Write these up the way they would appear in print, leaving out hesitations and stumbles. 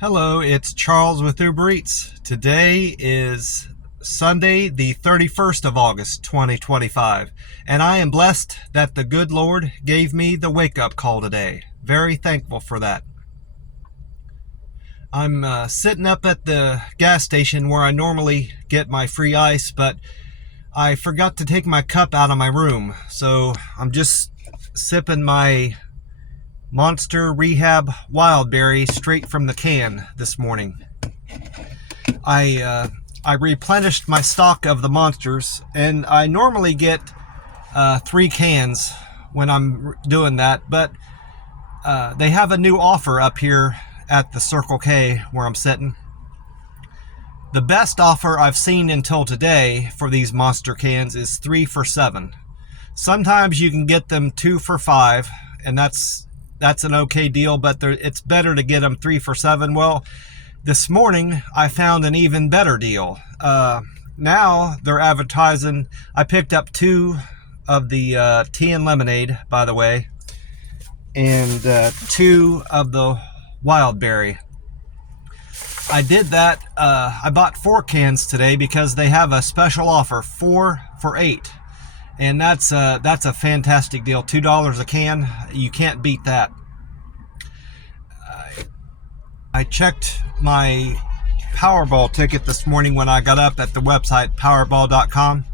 Hello, it's Charles with Uber Eats. Today is Sunday, the 31st of August, 2025, and I am blessed that the good Lord gave me the wake-up call today. Very thankful for that. I'm sitting up at the gas station where I normally get my free ice, but I forgot to take my cup out of my room, so I'm just sipping my Monster Rehab Wildberry straight from the can this morning. I replenished my stock of the Monsters, and I normally get 3 cans when I'm doing that, but they have a new offer up here at the Circle K where I'm sitting. The best offer I've seen until today for these Monster cans is 3 for $7. Sometimes you can get them 2 for $5, and that's an okay deal, but it's better to get them 3 for $7. Well, this morning I found an even better deal. Now they're advertising. I picked up 2 of the tea and lemonade, by the way, and 2 of the Wildberry. I did that. I bought 4 cans today because they have a special offer, 4 for $8. And that's a fantastic deal. $2 a can. You can't beat that. I checked my Powerball ticket this morning when I got up at the website powerball.com,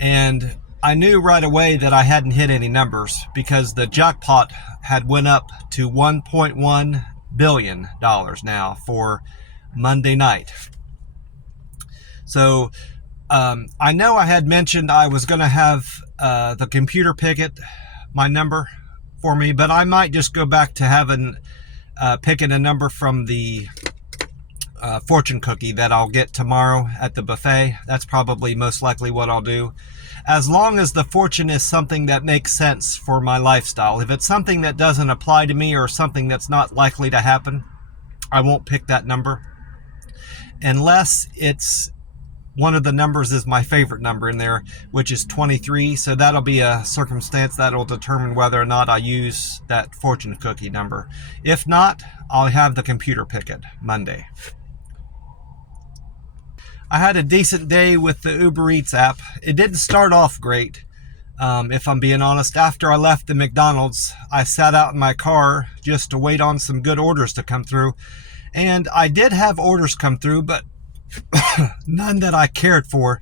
and I knew right away that I hadn't hit any numbers because the jackpot had went up to $1.1 billion now for Monday night. So I know I had mentioned I was going to have the computer pick my number for me, but I might just go back to having picking a number from the fortune cookie that I'll get tomorrow at the buffet. That's probably most likely what I'll do, as long as the fortune is something that makes sense for my lifestyle. If it's something that doesn't apply to me or something that's not likely to happen, I won't pick that number unless it's one of the numbers is my favorite number in there, which is 23. So that'll be a circumstance that'll determine whether or not I use that fortune cookie number. If not, I'll have the computer pick it Monday. I had a decent day with the Uber Eats app. It didn't start off great, if I'm being honest. After I left the McDonald's, I sat out in my car just to wait on some good orders to come through. And I did have orders come through, but none that I cared for.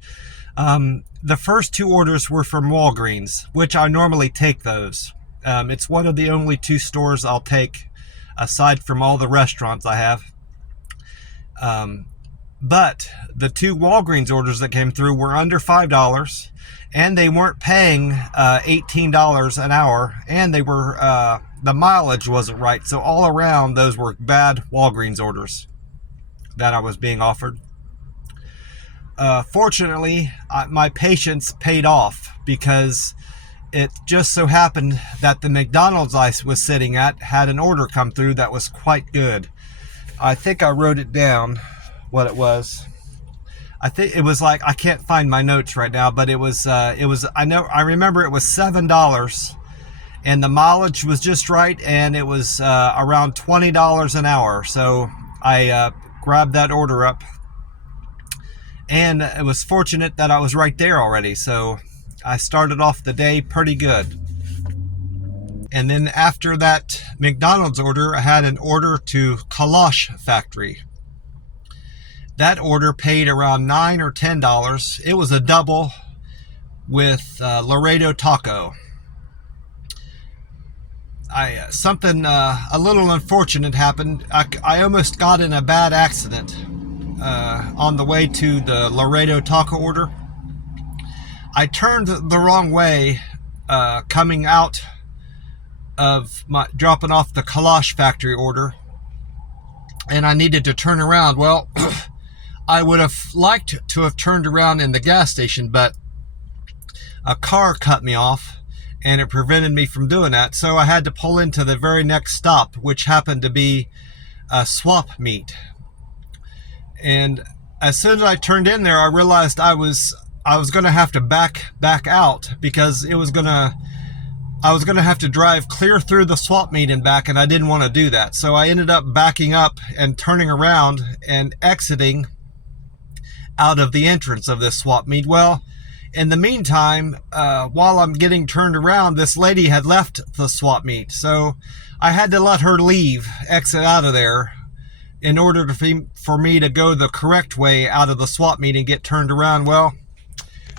The first 2 orders were from Walgreens, which I normally take those. It's one of the only 2 stores I'll take, aside from all the restaurants I have. But the 2 Walgreens orders that came through were under $5, and they weren't paying $18 an hour, and they were the mileage wasn't right. So all around, those were bad Walgreens orders that I was being offered. Fortunately, my patience paid off because it just so happened that the McDonald's I was sitting at had an order come through that was quite good. I think I wrote it down, what it was. I think it was like, I can't find my notes right now, but it was I remember it was $7, and the mileage was just right, and it was around $20 an hour. So I grabbed that order up. And it was fortunate that I was right there already, so I started off the day pretty good. And then after that McDonald's order, I had an order to Kalash Factory. That order paid around $9 or $10. It was a double with Laredo taco. Something a little unfortunate happened. I almost got in a bad accident on the way to the Laredo taco order. I turned the wrong way coming out of dropping off the Kalash Factory order, and I needed to turn around. Well, I would have liked to have turned around in the gas station, but a car cut me off and it prevented me from doing that. So I had to pull into the very next stop, which happened to be a swap meet. And as soon as I turned in there, I realized I was going to have to back out because it was going to I was going to have to drive clear through the swap meet and back, and I didn't want to do that. So I ended up backing up and turning around and exiting out of the entrance of this swap meet. Well, in the meantime, while I'm getting turned around, this lady had left the swap meet. So I had to let her leave, exit out of there, in order for me to go the correct way out of the swap meet and get turned around. Well,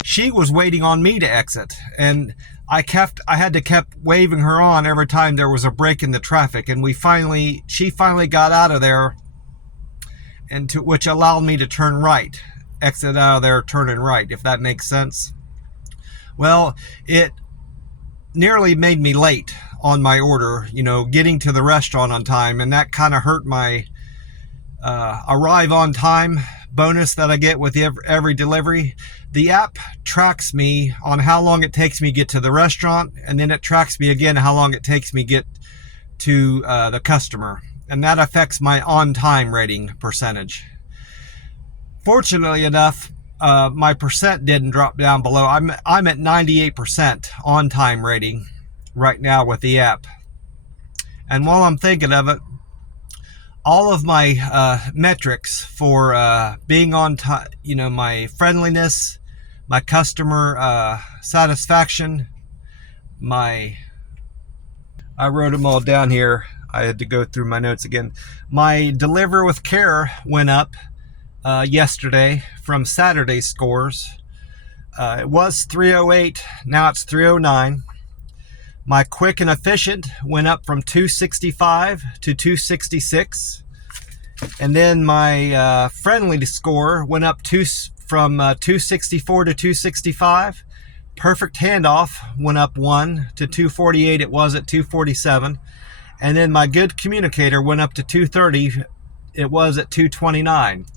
she was waiting on me to exit, and I had to keep waving her on every time there was a break in the traffic, and she finally got out of there, and which allowed me to turn right, exit out of there, turning right, if that makes sense. Well, it nearly made me late on my order, getting to the restaurant on time, and that kind of hurt my arrive on time bonus that I get with every delivery. The app tracks me on how long it takes me to get to the restaurant, and then it tracks me again how long it takes me to get to the customer, and that affects my on-time rating percentage. Fortunately enough, my percent didn't drop down below. I'm at 98% on-time rating right now with the app. And while I'm thinking of it, all of my metrics for being on time, my friendliness, my customer satisfaction, I wrote them all down here. I had to go through my notes again. My deliver with care went up yesterday from Saturday's scores. It was 308, now it's 309. My quick and efficient went up from 265 to 266. And then my friendly score went up from 264 to 265. Perfect handoff went up 1 to 248. It was at 247. And then my good communicator went up to 230. It was at 229.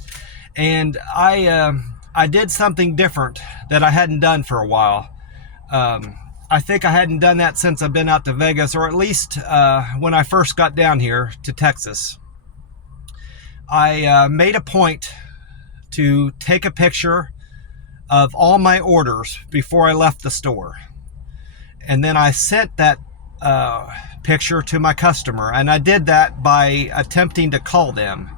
And I did something different that I hadn't done for a while. I think I hadn't done that since I've been out to Vegas, or at least when I first got down here to Texas. I made a point to take a picture of all my orders before I left the store. And then I sent that picture to my customer, and I did that by attempting to call them.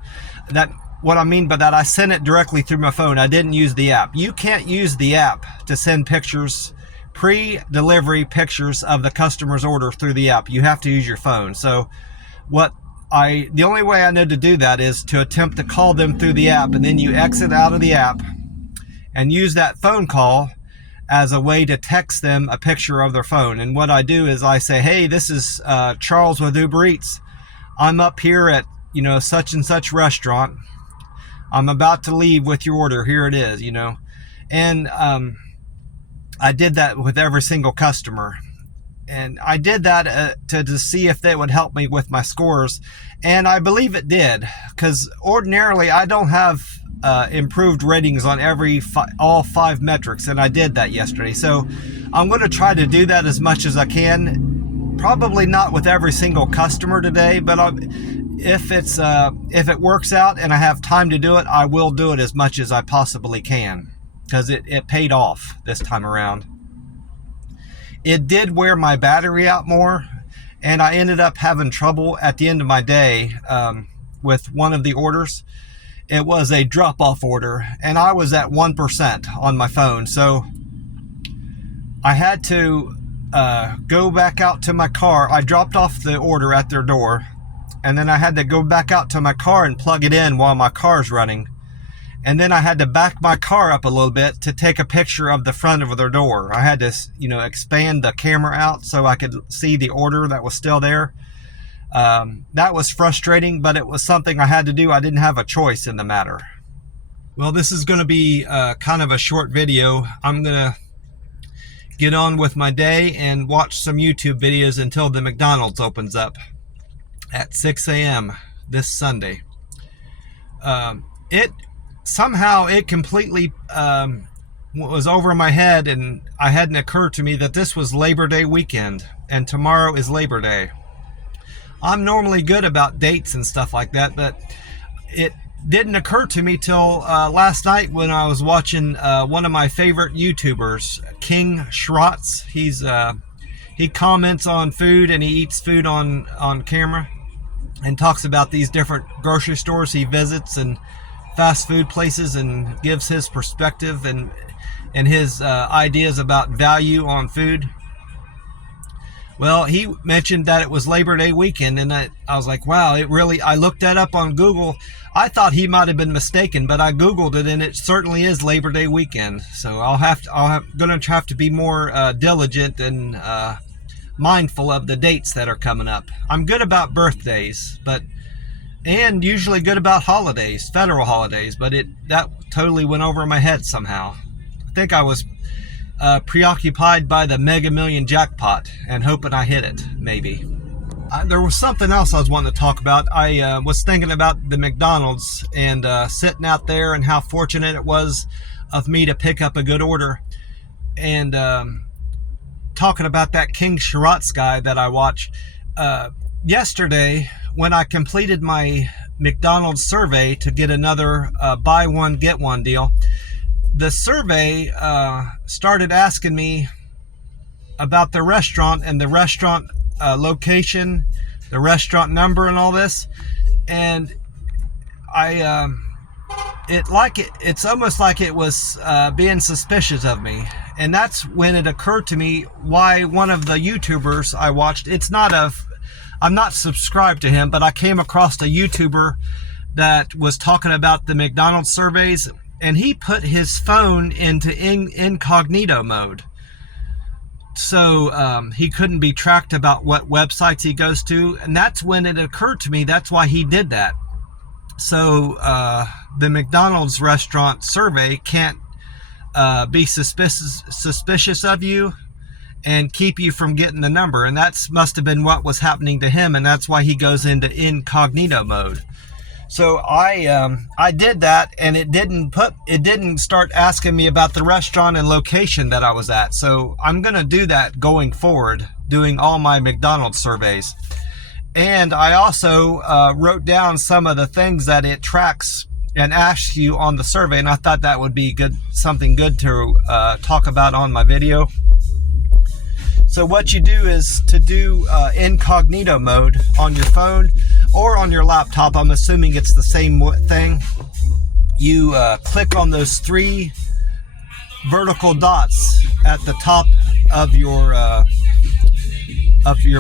What I mean by that, I sent it directly through my phone. I didn't use the app. You can't use the app to send pictures, pre-delivery pictures of the customer's order through the app. You have to use your phone. So the only way I know to do that is to attempt to call them through the app, and then you exit out of the app and use that phone call as a way to text them a picture of their phone. And what I do is I say, hey, this is Charles with Uber Eats. I'm up here at such and such restaurant. I'm about to leave with your order. Here it is, And I did that with every single customer. And I did that to see if they would help me with my scores. And I believe it did, because ordinarily I don't have improved ratings on all 5 metrics, and I did that yesterday. So I'm going to try to do that as much as I can. Probably not with every single customer today, but if it works out and I have time to do it, I will do it as much as I possibly can, because it paid off this time around. It did wear my battery out more, and I ended up having trouble at the end of my day with one of the orders. It was a drop-off order, and I was at 1% on my phone, so I had to go back out to my car. I dropped off the order at their door, and then I had to go back out to my car and plug it in while my car's running. And then I had to back my car up a little bit to take a picture of the front of their door. I had to, expand the camera out so I could see the order that was still there. That was frustrating, but it was something I had to do. I didn't have a choice in the matter. Well, this is going to be kind of a short video. I'm going to get on with my day and watch some YouTube videos until the McDonald's opens up at 6 a.m. this Sunday. Somehow it completely was over my head, and it hadn't occurred to me that this was Labor Day weekend and tomorrow is Labor Day. I'm normally good about dates and stuff like that, but it didn't occur to me till last night when I was watching one of my favorite YouTubers, King Schratz. he comments on food and he eats food on camera and talks about these different grocery stores he visits and fast food places and gives his perspective and his ideas about value on food. Well, he mentioned that it was Labor Day weekend, and I was like, wow, I looked that up on Google. I thought he might have been mistaken, but I Googled it, and it certainly is Labor Day weekend. So I'm going to have to be more diligent and mindful of the dates that are coming up. I'm good about birthdays, and usually good about holidays, federal holidays, but that totally went over my head somehow. I think I was preoccupied by the Mega Million jackpot and hoping I hit it, maybe. There was something else I was wanting to talk about. I was thinking about the McDonald's and sitting out there and how fortunate it was of me to pick up a good order. And talking about that King Shiraz guy that I watch. Yesterday, when I completed my McDonald's survey to get another buy one, get one deal, the survey started asking me about the restaurant and the restaurant location, the restaurant number, and all this. And it's almost like it was being suspicious of me. And that's when it occurred to me why one of the YouTubers I watched, I'm not subscribed to him, but I came across a YouTuber that was talking about the McDonald's surveys, and he put his phone into incognito mode. So he couldn't be tracked about what websites he goes to. And that's when it occurred to me, that's why he did that. So the McDonald's restaurant survey can't be suspicious of you and keep you from getting the number. And that must have been what was happening to him, and that's why he goes into incognito mode. So I did that, and it didn't start asking me about the restaurant and location that I was at. So I'm gonna do that going forward, doing all my McDonald's surveys. And I also wrote down some of the things that it tracks and asks you on the survey, and I thought that would be something good to talk about on my video. So what you do is to do incognito mode on your phone or on your laptop. I'm assuming it's the same thing. You click on those 3 vertical dots at the top of your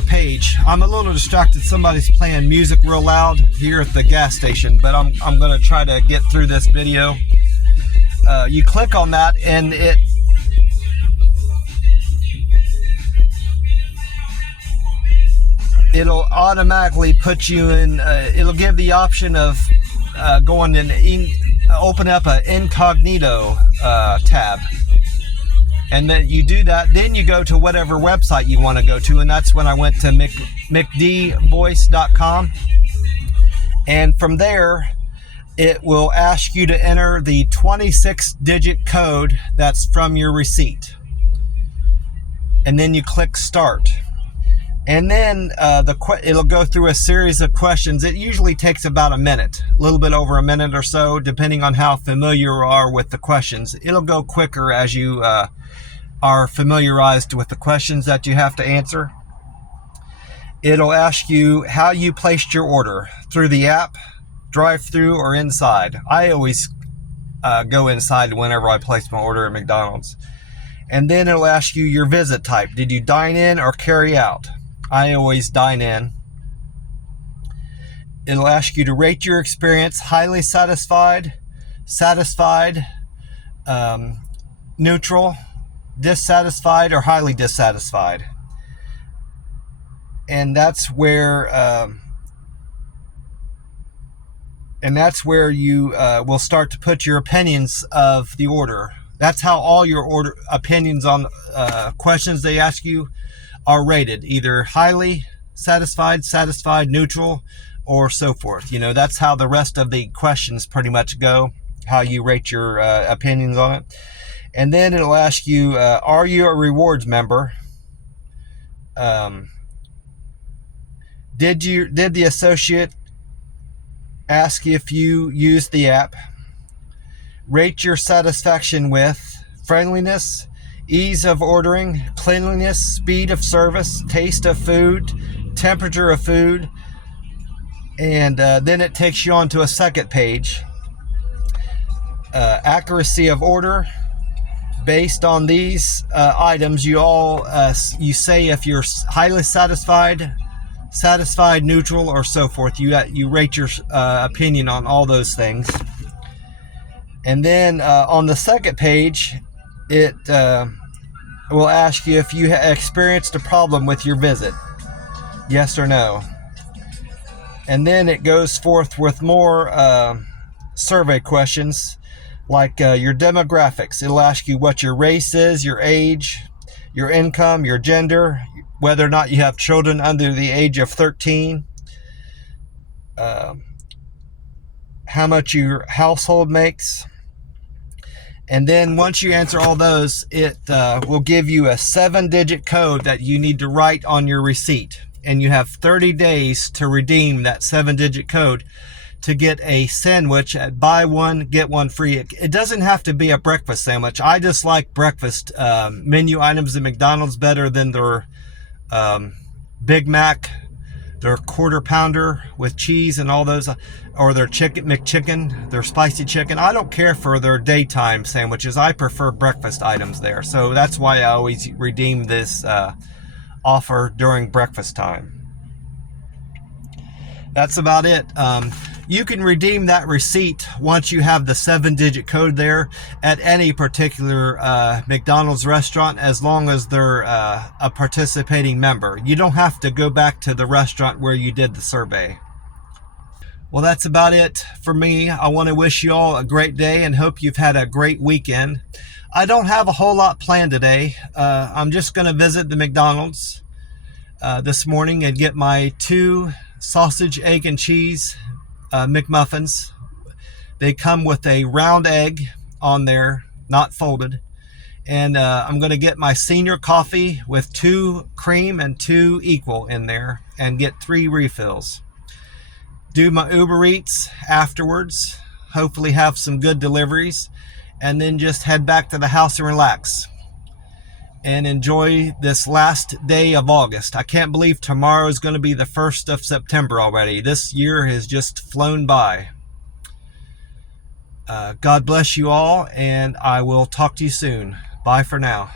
page. I'm a little distracted. Somebody's playing music real loud here at the gas station, but I'm going to try to get through this video. You click on that, and it'll automatically put you in, it'll give the option of going in, open up an incognito tab. And then you do that, then you go to whatever website you want to go to, and that's when I went to mcdvoice.com. And from there, it will ask you to enter the 26-digit code that's from your receipt. And then you click start. And then it'll go through a series of questions. It usually takes about a minute, a little bit over a minute or so, depending on how familiar you are with the questions. It'll go quicker as you are familiarized with the questions that you have to answer. It'll ask you how you placed your order, through the app, drive-through, or inside. I always go inside whenever I place my order at McDonald's. And then it'll ask you your visit type. Did you dine in or carry out? I always dine in. It'll ask you to rate your experience: highly satisfied, satisfied, neutral, dissatisfied, or highly dissatisfied. And that's where you will start to put your opinions of the order. That's how all your order opinions on questions they ask you are rated, either highly satisfied, satisfied, neutral, or so forth. You know, that's how the rest of the questions pretty much go, how you rate your opinions on it. And then it'll ask you, are you a rewards member? Did the associate ask if you used the app? Rate your satisfaction with friendliness, ease of ordering, cleanliness, speed of service, taste of food, temperature of food, and then it takes you on to a second page. Accuracy of order. Based on these items, you say if you're highly satisfied, neutral, or so forth. You rate your opinion on all those things. And then on the second page, it will ask you if you experienced a problem with your visit, yes or no. And then it goes forth with more survey questions, like your demographics. It'll ask you what your race is, your age, your income, your gender, whether or not you have children under the age of 13, how much your household makes. And then once you answer all those, it will give you a 7-digit code that you need to write on your receipt. And you have 30 days to redeem that 7-digit code to get a sandwich at buy one, get one free. It doesn't have to be a breakfast sandwich. I just like breakfast menu items at McDonald's better than their Big Mac, their quarter pounder with cheese and all those, or their McChicken, their spicy chicken. I don't care for their daytime sandwiches. I prefer breakfast items there. So that's why I always redeem this offer during breakfast time. That's about it. You can redeem that receipt once you have the 7-digit code there at any particular McDonald's restaurant, as long as they're a participating member. You don't have to go back to the restaurant where you did the survey. Well, that's about it for me. I want to wish you all a great day and hope you've had a great weekend. I don't have a whole lot planned today. I'm just going to visit the McDonald's this morning and get my 2 sausage, egg, and cheese McMuffins. They come with a round egg on there, not folded. And I'm going to get my senior coffee with 2 cream and 2 equal in there and get 3 refills. Do my Uber Eats afterwards, hopefully have some good deliveries, and then just head back to the house and relax and enjoy this last day of August. I can't believe tomorrow is going to be the 1st of September already. This year has just flown by. God bless you all, and I will talk to you soon. Bye for now.